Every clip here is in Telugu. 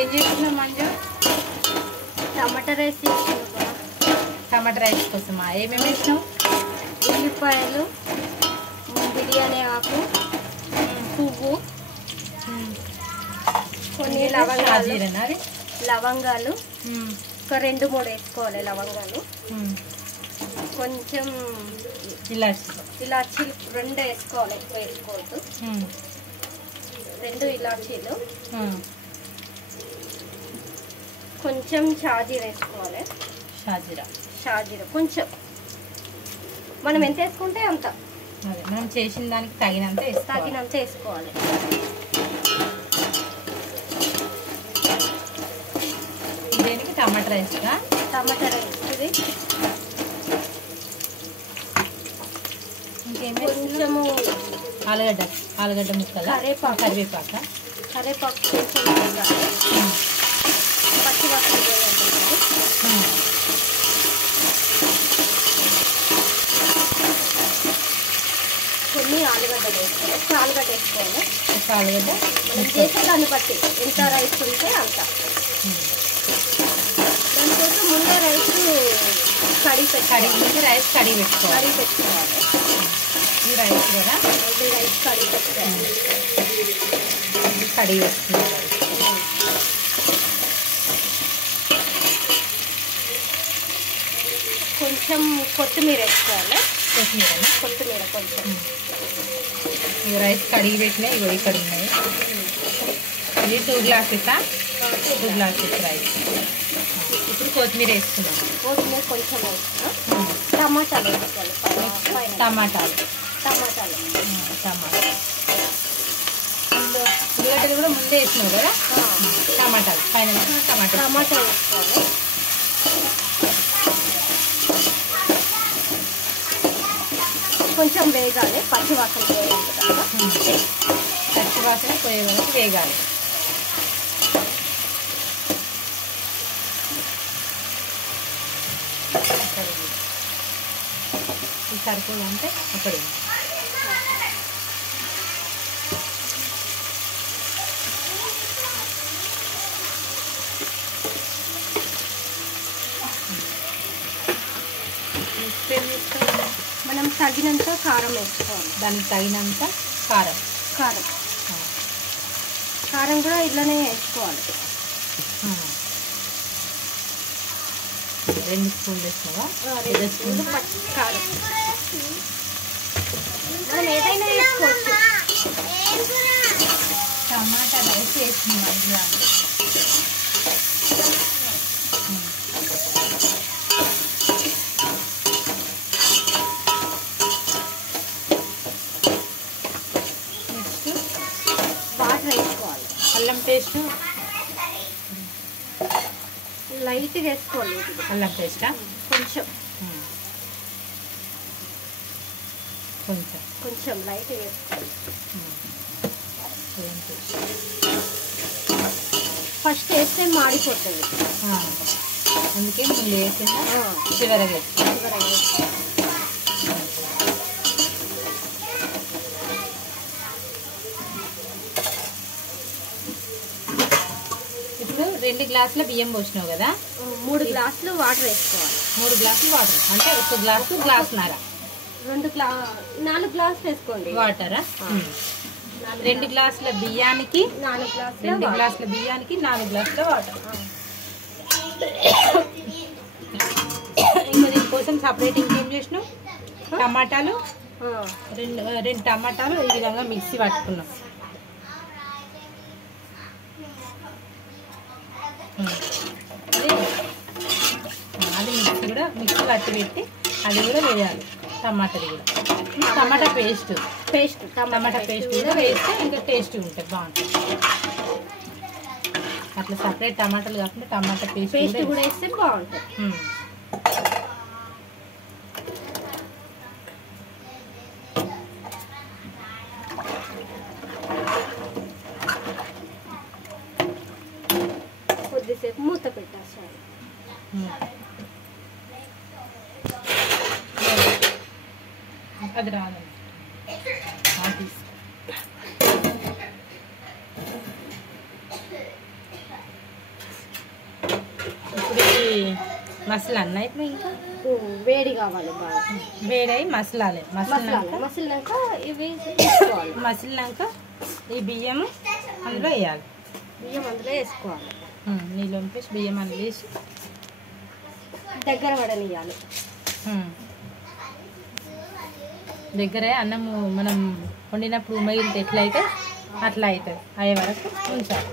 ఏం చేస్తున్నావు మంజు? టమాటా రైస్ తీసుకున్నా. టమాటా రైస్ కోసమా? ఏమేమి వేసినావు? ఉల్లిపాయలు, బిర్యానీ ఆకు, పువ్వు, కొన్ని లవంగాలు ఒక 2-3 వేసుకోవాలి. లవంగాలు కొంచెం ఇలాచీలు 2 వేసుకోవాలి, ఎక్కువ వేసుకోవద్దు. 2 ఇలాచీలు, కొంచెం షాజీరా వేసుకోవాలి. షాజీరా కొంచెం మనం ఎంత వేసుకుంటే అంత, మనం చేసిన దానికి తగినంత వేసుకోవాలి. దేనికి? టమాటా రైస్ ఇది. ఇంకేమో కొంచెము ఆలుగడ్డ ముక్కలు, కరివేపాకు కొంచెం పచ్చివాసన కొన్ని ఆలుగడ్డ వేసుకోవాలి. చేసే దాన్ని బట్టి ఎంత రైస్ ఉంటే అంత. దానికోసం ముందే రైస్ కడిగి పెట్టుకోవాలి. ఈ రైస్ కూడా కడిగి పెట్టుకోవాలి. కొంచెం కొత్తిమీర వేసుకోవాలి. కొత్తిమీర కొంచెం. ఈ రైస్ కడిగి పెట్టినా ఇవి ఇక్కడ ఉన్నాయి. ఇది 2 గ్లాసెస్ రైస్. ఇప్పుడు కొత్తిమీర వేసుకున్నాం. కొత్తిమీర కొంచెం వేసుకున్నాం. టమాటాలు వేసుకోవాలి. టమాటాలు ఉల్లిగడ్డలు కూడా ముందే వేసినావు కదా. టమాటాలు పైన టమాటా వేసుకోవాలి. కొంచెం వేగాలి. పచ్చివాసన పోయే వరకు వేగాలి. ఇది సరిపోదంటే అక్కడ మనం తగినంత కారం వేసుకోవాలి. దానికి తగినంత కారం కూడా ఇట్లానే వేసుకోవాలి. 2 స్పూన్లు వేసినావా? 2 స్పూన్లు పచ్చి కారం. మనం ఏదైనా వేసుకోవచ్చు. టమాటా రైస్ వేసినాం. అల్లం పేస్ట్ లైట్గా వేసుకోవాలి. అల్లం పేస్టా? కొంచెం లైట్గా వేసుకోవాలి. ఫస్ట్ వేస్తే మాడిపోతుంది. అందుకే ముందు వేసిందా చివరగా. ఇప్పుడు 2 గ్లాసుల బియ్యం పోసినావు కదా. 3 గ్లాసులు వాటర్ వేసుకోవాలి. 3 గ్లాసులు వాటర్ అంటే 1 గ్లాసున్నర. 4 గ్లాసులు వేసుకోండి వాటరా. 2 గ్లాసుల బియ్యానికి 4 గ్లాసుల వాటర్. ఇంకా దీనికోసం సపరేట్ ఇంకేం చేసినావు? టమాటాలు 2 టమాటాలు ఈ విధంగా మిక్సీ పట్టుకున్నాం. అది మిక్సీ పట్టి పెట్టి అది కూడా వేయాలి. టమాటా పేస్ట్ కూడా వేస్తే ఇంకా టేస్ట్గా ఉంటుంది, బాగుంటుంది. అట్లా సపరేట్ టమాటాలు కాకుండా టమాటా పేస్ట్ కూడా వేస్తే బాగుంటుంది. కొద్దిసేపు మూత పెట్టేసాలి. అది రాదండి. మసలు అన్న ఇప్పుడు ఇంకా వేడి కావాలి బాగా, వేడై మసలాలి. మసిలినాక ఇవి వేసుకోవాలి. మసిలినాక ఈ బియ్యం అందులో వేయాలి. బియ్యం అందులో వేసుకోవాలి. నీళ్ళు వంపేసి బియ్యం అందులో వేసి దగ్గర పడనియాలి. దగ్గర అన్నము మనం వండినప్పుడు మిగిలితే ఎట్లయితే అట్లా అవుతుంది. అయ్యే వరకు ఉంచాలి.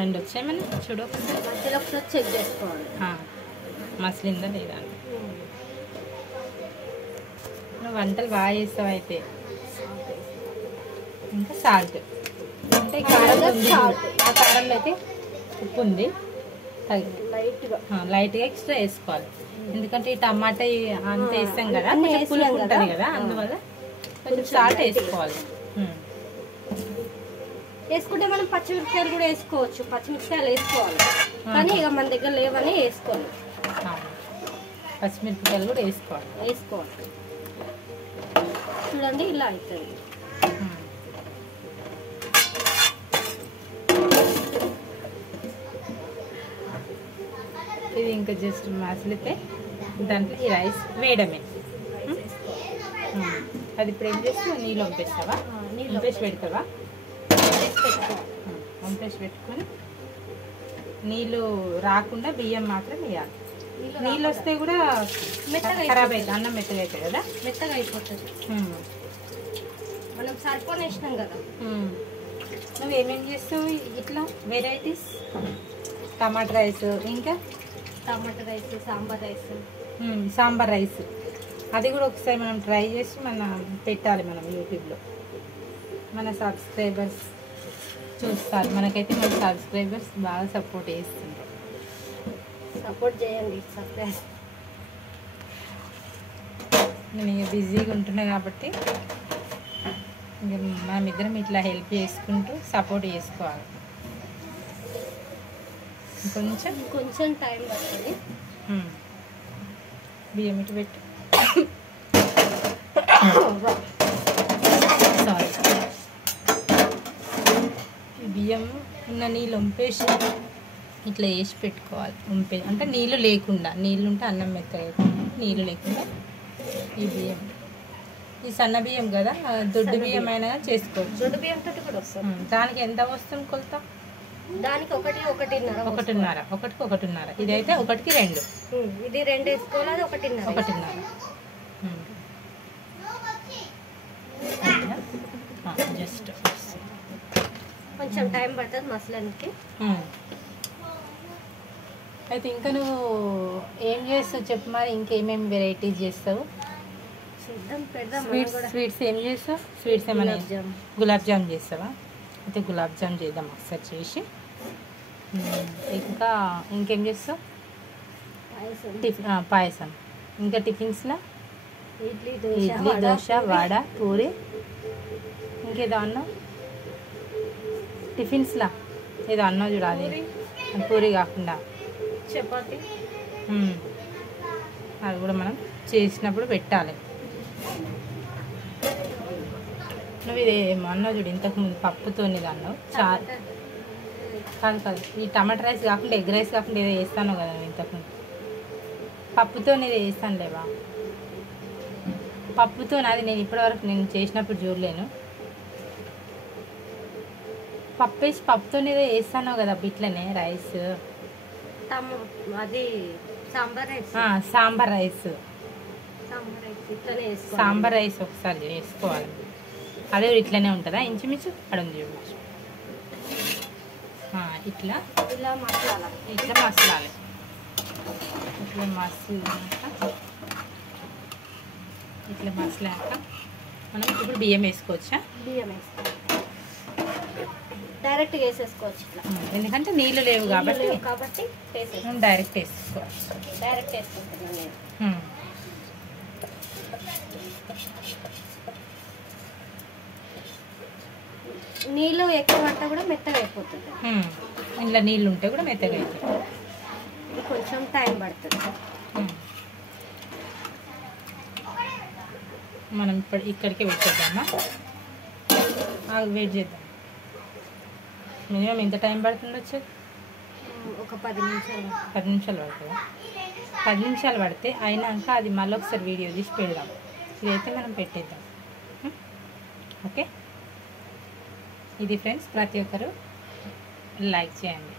అండ్ వచ్చేమన్నా చూడు మధ్యలో ఒకసారి చెక్ చేసుకోవాలి మసలిందా లేదా. నువ్వు వంటలు బాగా చేస్తావు అయితే. ఇంకా సాల్ట్ అంటే కారం ఉంది. ఆ కారంలో అయితే ఉప్పు ఉంది, లైట్గా ఎక్స్ట్రా వేసుకోవాలి. ఎందుకంటే ఈ టమాటా అంత వేస్తాం కదా, పులుపు ఉంటుంది కదా, అందువల్ల కొంచెం సాల్ట్ వేసుకోవాలి. వేసుకుంటే మనం పచ్చిమిరపకాయలు కూడా వేసుకోవచ్చు. పచ్చిమిరపకాయలు వేసుకోవాలి, కానీ ఇక మన దగ్గర లేవని వేసుకోవాలి. పచ్చిమిరపకాయలు కూడా వేసుకోవాలి. చూడండి ఇలా అవుతుంది. ఇది ఇంకా జస్ట్ మసలితే దాంట్లో ఈ రైస్ వేయడమే. అది ఇప్పుడు ఏం చేస్తావు, నీళ్ళు వంపేస్తావా, వంపేసి పెడతావా, వంపేసి పెట్టుకొని నీళ్ళు రాకుండా బియ్యం మాత్రం వేయాలి. నీళ్ళు వస్తే కూడా మెత్తగా ఖరాబ్ అవుతుంది, అన్నం మెత్తగా అవుతుంది కదా, మెత్తగా అయిపోతుంది. మనం సరిపోని వేసినాం కదా. నువ్వు ఏమేమి చేస్తావు ఇట్లా వెరైటీస్? టమాటా రైస్, ఇంకా tomato rice, sambar rice. Sambar rice అది కూడా ఒకసారి మనం ట్రై చేసి పెట్టాలి మనం యూట్యూబ్లో. మన సబ్స్క్రైబర్స్ చూస్తారు, మనకైతే మన సబ్స్క్రైబర్స్ బాగా సపోర్ట్ చేస్తున్నారు. సపోర్ట్ చేయండి. నేను ఇక బిజీగా ఉంటున్నా కాబట్టి ఇక మనమిద్దరం ఇట్లా హెల్ప్ చేసుకుంటూ సపోర్ట్ చేసుకోవాలి. కొంచెం టైం పడుతుంది. బియ్యం ఇటు పెట్టు. సారీ, బియ్యం ఉన్న నీళ్ళు వంపేసి ఇట్లా వేసి పెట్టుకోవాలి. అంటే నీళ్ళు లేకుండా, నీళ్ళు ఉంటే అన్నం మెత్తగా, నీళ్ళు లేకుండా ఈ బియ్యం, ఈ సన్న బియ్యం కదా, దొడ్డు బియ్యం అయినా చేసుకోవచ్చు. దొడ్డు బియ్యం తోటి కూడా వస్తుంది. దానికి ఎంత వస్తుంది కొలత? దానికి ఒకటిన్నర. ఒకటికి ఒకటిన్నర. ఇదైతే ఒకటికి 2. ఇది 2 వేసుకోవాలి, అది ఒకటిన్నర. జస్ట్ కొంచెం టైం పడుతుంది మసలానికి. అయితే ఇంకా నువ్వు ఏం చేస్తావు చెప్పు మరి, ఇంకేమేమి వెరైటీస్ చేస్తావు? స్వీట్స్ ఏం చేస్తావు? స్వీట్స్ ఏమైనా గులాబ్ జామ్ చేస్తావా? అయితే గులాబ్ జామ్ చేద్దాం ఒకసారి చేసి. ఇంకా ఇంకేం చేస్తావు? పాయసం. ఇంకా టిఫిన్స్లో ఇడ్లీ, దోశ, వడ, పూరి. ఇంకేదో అన్నావు టిఫిన్స్లా? ఏదో అన్నావు చూడాలి, పూరి కాకుండా చపాతి. అది కూడా మనం చేసినప్పుడు పెట్టాలి. నువ్వు ఇది అన్నావు చూడు ఇంతకుముందు, పప్పుతోని అన్నావు. కాదు ఈ టమాటా రైస్ కాకుండా, ఎగ్ రైస్ కాకుండా ఏదో వేస్తాను కదా ఇంతకుముందు. పప్పుతో ఏదో వేస్తాను లేవా? పప్పుతో అది నేను ఇప్పటివరకు నేను చేసినప్పుడు చూడలేను. పప్పేసి పప్పుతో ఏదో వేస్తాను కదా ఇట్లనే రైస్. అది సాంబార్ రైస్. సాంబార్ రైస్ ఇట్లనే సాంబార్ రైస్ ఒకసారి వేసుకోవాలి. అదే ఇట్లనే ఉంటుందా ఇంచుమించు? అడుగు చూడవచ్చు. ఇట్లా మసలాలి. ఇట్లా మసలాక మనం ఇప్పుడు బియ్యం వేసుకోవచ్చా? బియ్యం వేసుకోవచ్చు, డైరెక్ట్గా వేసేసుకోవచ్చు ఇట్లా. ఎందుకంటే నీళ్ళు లేవు కాబట్టి డైరెక్ట్ వేసుకోవచ్చు. డైరెక్ట్ వేసుకుంటున్నాను నేను. నీళ్ళు ఎక్కువ పడితే కూడా మెత్తగా అయిపోతుంది. ఇంట్లో నీళ్ళు ఉంటే కూడా మెత్తగా అవుతుంది. ఇది కొంచెం టైం పడుతుంది. మనం ఇప్పుడు ఇక్కడికే పెట్టేద్దామా? వెయిట్ చేద్దాం. మినిమం ఎంత టైం పడుతుంది వచ్చేది? ఒక 10 నిమిషాలు. 10 నిమిషాలు పడుతుందా? 10 నిమిషాలు పడితే అయినాక అది మళ్ళీ ఒకసారి వీడియో తీసి పెడదాం. ఇదైతే మనం పెట్టేద్దాం. ఓకే, ఇది ఫ్రెండ్స్ ప్రతి ఒక్కరు లైక్ చేయండి.